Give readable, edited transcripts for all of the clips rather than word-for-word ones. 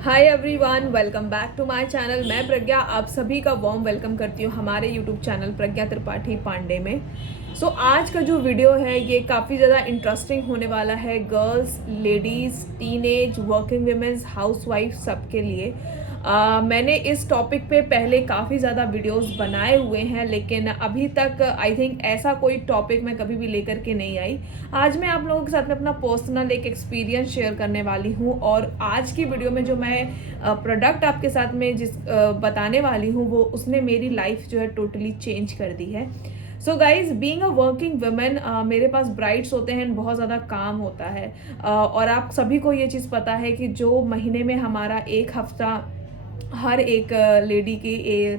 Hi everyone, welcome back to my channel. मैं प्रज्ञा आप सभी का वार्म वेलकम करती हूँ हमारे यूट्यूब चैनल प्रज्ञा त्रिपाठी पांडे में। आज का जो वीडियो है ये काफ़ी ज़्यादा इंटरेस्टिंग होने वाला है girls, ladies, teenage, working women's, housewife सबके लिए। मैंने इस टॉपिक पे पहले काफ़ी ज़्यादा वीडियोस बनाए हुए हैं, लेकिन अभी तक आई थिंक ऐसा कोई टॉपिक मैं कभी भी लेकर के नहीं आई। आज मैं आप लोगों के साथ में अपना पर्सनल एक एक्सपीरियंस शेयर करने वाली हूँ, और आज की वीडियो में जो मैं प्रोडक्ट आपके साथ में बताने वाली हूँ वो उसने मेरी लाइफ जो है टोटली चेंज कर दी है। So guys, being a working women, मेरे पास ब्राइड्स होते हैं, बहुत ज़्यादा काम होता है। और आप सभी को ये चीज़ पता है कि जो महीने में हमारा एक हफ्ता हर एक लेडी के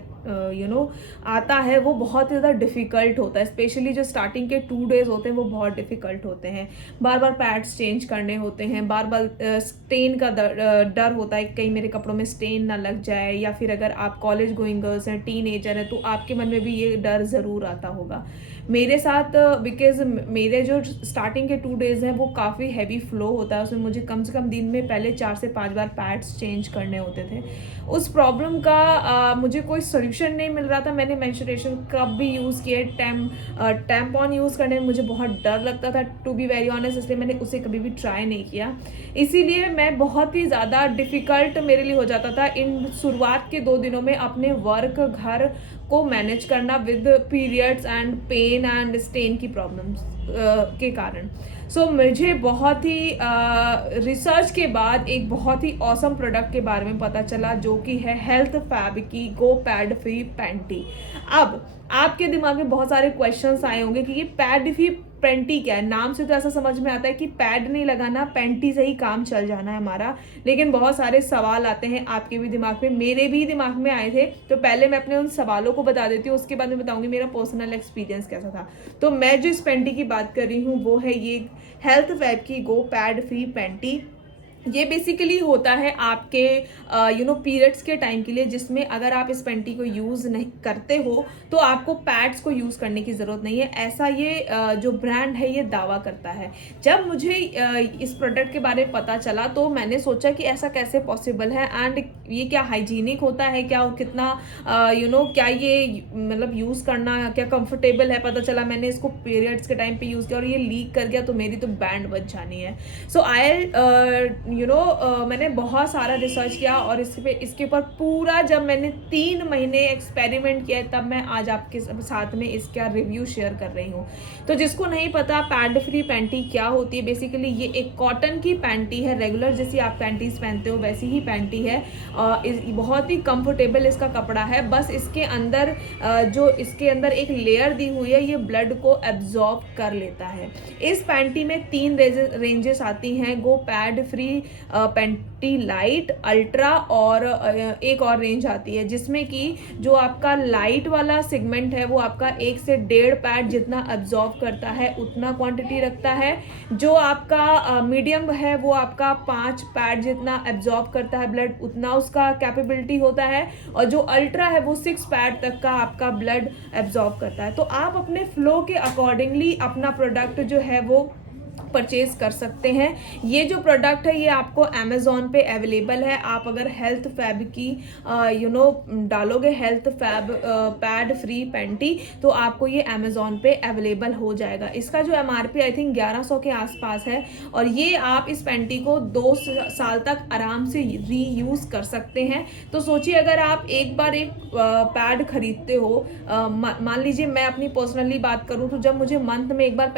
आता है वो बहुत ज़्यादा डिफ़िकल्ट होता है। स्पेशली जो स्टार्टिंग के 2 डेज़ होते हैं वो बहुत डिफ़िकल्ट होते हैं। बार बार पैड्स चेंज करने होते हैं, बार बार स्टेन का डर होता है, कहीं मेरे कपड़ों में स्टेन ना लग जाए, या फिर अगर आप कॉलेज गोइंग गर्ल्स हैं, टीनेजर हैं, तो आपके मन में भी ये डर ज़रूर आता होगा। मेरे साथ बिकॉज मेरे जो स्टार्टिंग के 2 डेज़ हैं वो काफ़ी हैवी फ्लो होता है, उसमें मुझे कम से कम दिन में पहले 4 से 5 बार पैड्स चेंज करने होते थे। उस प्रॉब्लम का मुझे कोई सोल्यूशन नहीं मिल रहा था। मैंने मेंस्ट्रुएशन कप भी यूज़ किए, टैम्पॉन यूज़ करने में मुझे बहुत डर लगता था, टू बी वेरी ऑनेस्ट, इसलिए मैंने उसे कभी भी ट्राई नहीं किया। इसीलिए मैं बहुत ही ज़्यादा डिफ़िकल्ट मेरे लिए हो जाता था इन शुरुआत के 2 दिनों में अपने वर्क, घर को मैनेज करना with periods and pain and stain की प्रॉब्लम्स के कारण। मुझे बहुत ही रिसर्च के बाद एक बहुत ही ऑसम प्रोडक्ट के बारे में पता चला, जो कि है हेल्थ फैब की गो पैड फ्री पैंटी। अब आपके दिमाग में बहुत सारे क्वेश्चंस आए होंगे कि ये पैड फ्री पैंटी क्या है। नाम से तो ऐसा समझ में आता है कि पैड नहीं लगाना, पैंटी से ही काम चल जाना है हमारा, लेकिन बहुत सारे सवाल आते हैं आपके भी दिमाग में, मेरे भी दिमाग में आए थे। तो पहले मैं अपने उन सवालों को बता देती हूँ, उसके बाद मैं बताऊंगी मेरा पर्सनल एक्सपीरियंस कैसा था। तो मैं जो इस पैंटी की बात कर रही हूँ वो है ये हेल्थ फैब की गो पैड फ्री पैंटी। ये बेसिकली होता है आपके पीरियड्स के टाइम के लिए, जिसमें अगर आप इस पैंटी को यूज़ नहीं करते हो तो आपको पैड्स को यूज़ करने की ज़रूरत नहीं है, ऐसा ये जो ब्रांड है ये दावा करता है। जब मुझे इस प्रोडक्ट के बारे में पता चला तो मैंने सोचा कि ऐसा कैसे पॉसिबल है, एंड ये क्या हाइजीनिक होता है क्या, और कितना क्या ये मतलब यूज़ करना क्या कंफर्टेबल है। पता चला, मैंने इसको पीरियड्स के टाइम पे यूज़ किया और ये लीक कर गया तो मेरी तो बैंड बज जानी है। मैंने बहुत सारा रिसर्च किया और इसके ऊपर पूरा जब मैंने 3 महीने एक्सपेरिमेंट किया तब मैं आज आपके साथ में इसका रिव्यू शेयर कर रही हूँ। तो जिसको नहीं पता पैड फ्री पैंटी क्या होती है, बेसिकली ये एक कॉटन की पैंटी है, रेगुलर जैसी आप पैंटीज पहनते हो वैसी ही पैंटी है। बहुत ही कंफर्टेबल इसका कपड़ा है। बस इसके अंदर जो इसके अंदर एक लेयर दी हुई है, ये ब्लड को एब्जॉर्ब कर लेता है। इस पैंटी में 3 रेंजेस आती हैं, Go Pad free panty light, ultra, और एक और रेंज आती है जिसमें कि जो आपका लाइट वाला सेगमेंट है वो आपका 1 से 1.5 पैड जितना एब्जॉर्ब करता है उतना क्वांटिटी रखता है। जो आपका मीडियम है वो आपका 5 पैड जितना एब्जॉर्ब करता है ब्लड, उतना उसका कैपेबिलिटी होता है। और जो अल्ट्रा है वो 6 पैड तक का आपका ब्लड एब्जॉर्ब करता है। तो आप अपने फ्लो के अकॉर्डिंगली अपना प्रोडक्ट जो है वो परचेज कर सकते हैं। ये जो प्रोडक्ट है ये आपको अमेज़ॉन पे अवेलेबल है। आप अगर हेल्थ फैब की डालोगे health fab pad free panty, तो आपको ये अमेज़ॉन पे अवेलेबल हो जाएगा। इसका जो MRP आई थिंक 1100 के आसपास है, और ये आप इस पैंटी को 2 साल तक आराम से रीयूज़ कर सकते हैं। तो सोचिए, अगर आप एक बार एक पैड खरीदते हो, मान लीजिए मैं अपनी पर्सनली बात करूँ तो जब मुझे मंथ में एक बार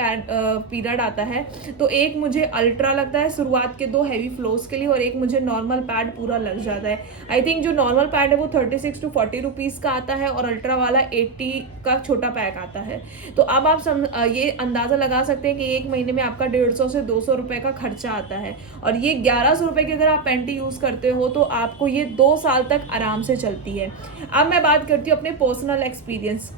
पीरियड आता है तो एक मुझे अल्ट्रा लगता है शुरुआत के 2 हैवी फ्लोज के लिए, और एक मुझे नॉर्मल पैड पूरा लग जाता है। आई थिंक जो नॉर्मल पैड है वो 36 to 40 रुपीज़ का आता है, और अल्ट्रा वाला 80 का छोटा पैक आता है। तो अब आप ये अंदाज़ा लगा सकते हैं कि एक महीने में आपका 150 से 200 रुपये का खर्चा आता है, और ये 1100 रुपये की अगर आप पैंटी यूज़ करते हो तो आपको ये 2 साल तक आराम से चलती है। अब मैं बात करती हूँ अपने पर्सनल एक्सपीरियंस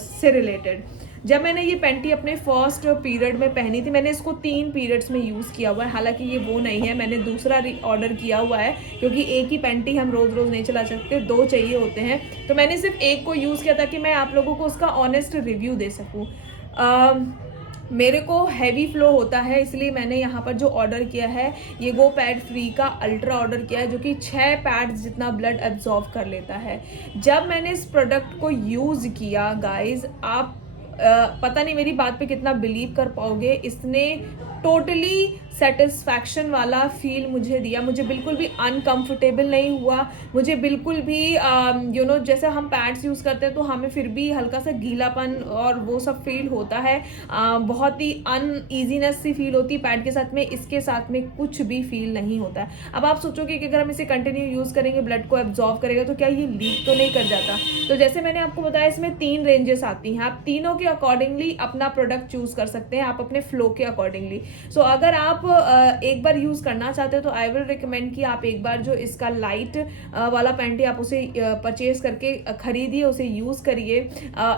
से रिलेटेड। जब मैंने ये पैंटी अपने फर्स्ट पीरियड में पहनी थी, मैंने इसको 3 पीरियड्स में यूज़ किया हुआ है। हालांकि ये वो नहीं है, मैंने दूसरा ऑर्डर किया हुआ है, क्योंकि एक ही पैंटी हम रोज़ रोज़ नहीं चला सकते, 2 चाहिए होते हैं। तो मैंने सिर्फ एक को यूज़ किया ताकि मैं आप लोगों को उसका ऑनेस्ट रिव्यू दे सकूँ। मेरे को हैवी फ्लो होता है, इसलिए मैंने यहाँ पर जो ऑर्डर किया है ये गो पैड फ्री का अल्ट्रा ऑर्डर किया है, जो कि 6 पैड्स जितना ब्लड एब्जॉर्ब कर लेता है। जब मैंने इस प्रोडक्ट को यूज़ किया गाइज, आप पता नहीं मेरी बात पे कितना बिलीव कर पाओगे, इसने टोटली सेटिस्फैक्शन वाला फील मुझे दिया। मुझे बिल्कुल भी अनकंफर्टेबल नहीं हुआ, मुझे बिल्कुल भी जैसे हम पैड्स यूज़ करते हैं तो हमें फिर भी हल्का सा गीलापन और वो सब फील होता है, बहुत ही अनईजीनेस सी फील होती है पैड के साथ में। इसके साथ में कुछ भी फील नहीं होता है। अब आप सोचोगे कि अगर हम इसे कंटिन्यू यूज़ करेंगे, ब्लड को एब्जॉर्व करेगा, तो क्या ये लीक तो नहीं कर जाता? तो जैसे मैंने आपको बताया, इसमें 3 रेंजेस आती हैं, आप तीनों के अकॉर्डिंगली अपना प्रोडक्ट चूज़ कर सकते हैं, आप अपने फ्लो के अकॉर्डिंगली। सो अगर आप एक बार यूज़ करना चाहते हो तो आई विल रिकमेंड कि आप एक बार जो इसका लाइट वाला पैंटी आप उसे परचेज करके खरीदिए, उसे यूज़ करिए।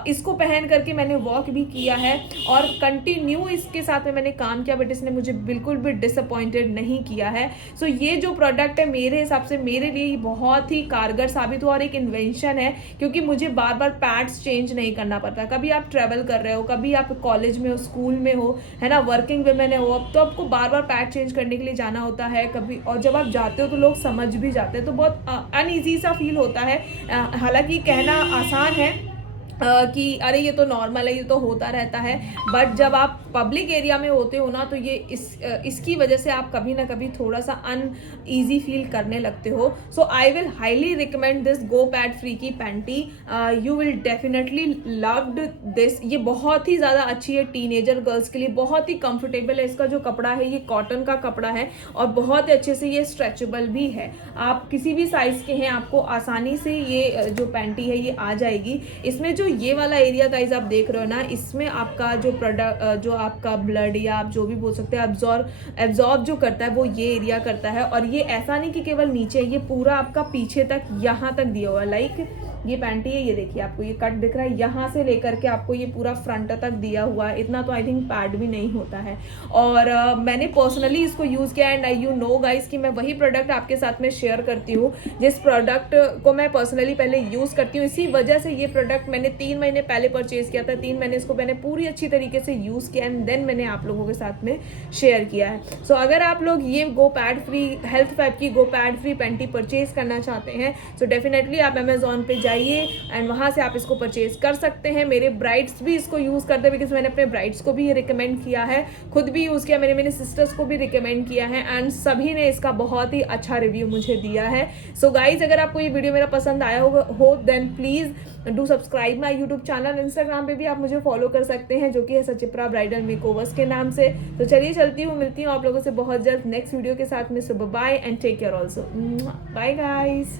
इसको पहन करके मैंने वॉक भी किया है और कंटिन्यू इसके साथ में मैंने काम किया, बट इसने मुझे बिल्कुल भी डिसअपॉइंटेड नहीं किया है। सो ये जो प्रोडक्ट है मेरे हिसाब से मेरे लिए बहुत ही कारगर साबित हुआ और एक इन्वेंशन है, क्योंकि मुझे बार बार पैड्स चेंज नहीं करना पड़ता। कभी आप ट्रेवल कर रहे हो, कभी आप कॉलेज में हो, स्कूल में हो, है ना, वर्किंग वुमेन हो, अब तो आपको बार बार पैड चेंज करने के लिए जाना होता है कभी, और जब आप जाते हो तो लोग समझ भी जाते हैं, तो बहुत अनईजी सा फील होता है। हालांकि कहना आसान है कि अरे ये तो नॉर्मल है, ये तो होता रहता है, बट जब आप पब्लिक एरिया में होते हो ना, तो ये इसकी वजह से आप कभी ना कभी थोड़ा सा अनईजी फील करने लगते हो। So I will highly recommend this Go Pad Free की panty, you will definitely loved this. ये बहुत ही ज़्यादा अच्छी है टीनेजर गर्ल्स के लिए, बहुत ही कंफर्टेबल है। इसका जो कपड़ा है ये कॉटन का कपड़ा है और बहुत ही अच्छे से ये स्ट्रेचेबल भी है। आप किसी भी साइज़ के हैं, आपको आसानी से ये जो पैंटी है ये आ जाएगी। इसमें जो ये वाला एरिया गाइज आप देख रहे हो ना, इसमें आपका जो प्रोडक्ट जो आपका ब्लड या आप जो भी बोल सकते हैं एब्जॉर्ब जो करता है वो ये एरिया करता है। और ये ऐसा नहीं कि केवल नीचे, ये पूरा आपका पीछे तक यहाँ तक दिया हुआ है। लाइक ये पैंटी है, ये देखिए आपको ये कट दिख रहा है, यहाँ से लेकर के आपको ये पूरा फ्रंट तक दिया हुआ है। इतना तो आई थिंक पैड भी नहीं होता है। और मैंने पर्सनली इसको यूज़ किया एंड यू नो गाइस कि मैं वही प्रोडक्ट आपके साथ में शेयर करती हूँ जिस प्रोडक्ट को मैं पर्सनली पहले यूज़ करती हूँ। इसी वजह से ये प्रोडक्ट मैंने 3 महीने पहले परचेज़ किया था। 3 महीने इसको मैंने पूरी अच्छी तरीके से यूज़ किया एंड देन मैंने आप लोगों के साथ में शेयर किया है। सो अगर आप लोग ये गो पैड फ्री हेल्थ फैब की गो पैड फ्री पैंटी परचेज़ करना चाहते हैं सो डेफिनेटली आप अमेजोन पे जाइए एंड वहाँ से आप इसको परचेज कर सकते हैं। मेरे ब्राइड्स भी इसको यूज़ करते हैं, बिकॉज मैंने अपने ब्राइड्स को भी ये रिकमेंड किया है, खुद भी यूज़ किया, मैंने मेरे सिस्टर्स को भी रिकमेंड किया है एंड सभी ने इसका बहुत ही अच्छा रिव्यू मुझे दिया है। सो गाइज अगर आपको ये वीडियो मेरा पसंद आया हो then please do subscribe my YouTube channel. Instagram पे भी आप मुझे फॉलो कर सकते हैं, जो कि है सचिप्रा ब्राइडल मेकओवर्स के नाम से। तो चलिए चलती हूँ, मिलती हूँ आप लोगों से बहुत जल्द नेक्स्ट वीडियो के साथ में। So bye and take care also. Bye guys.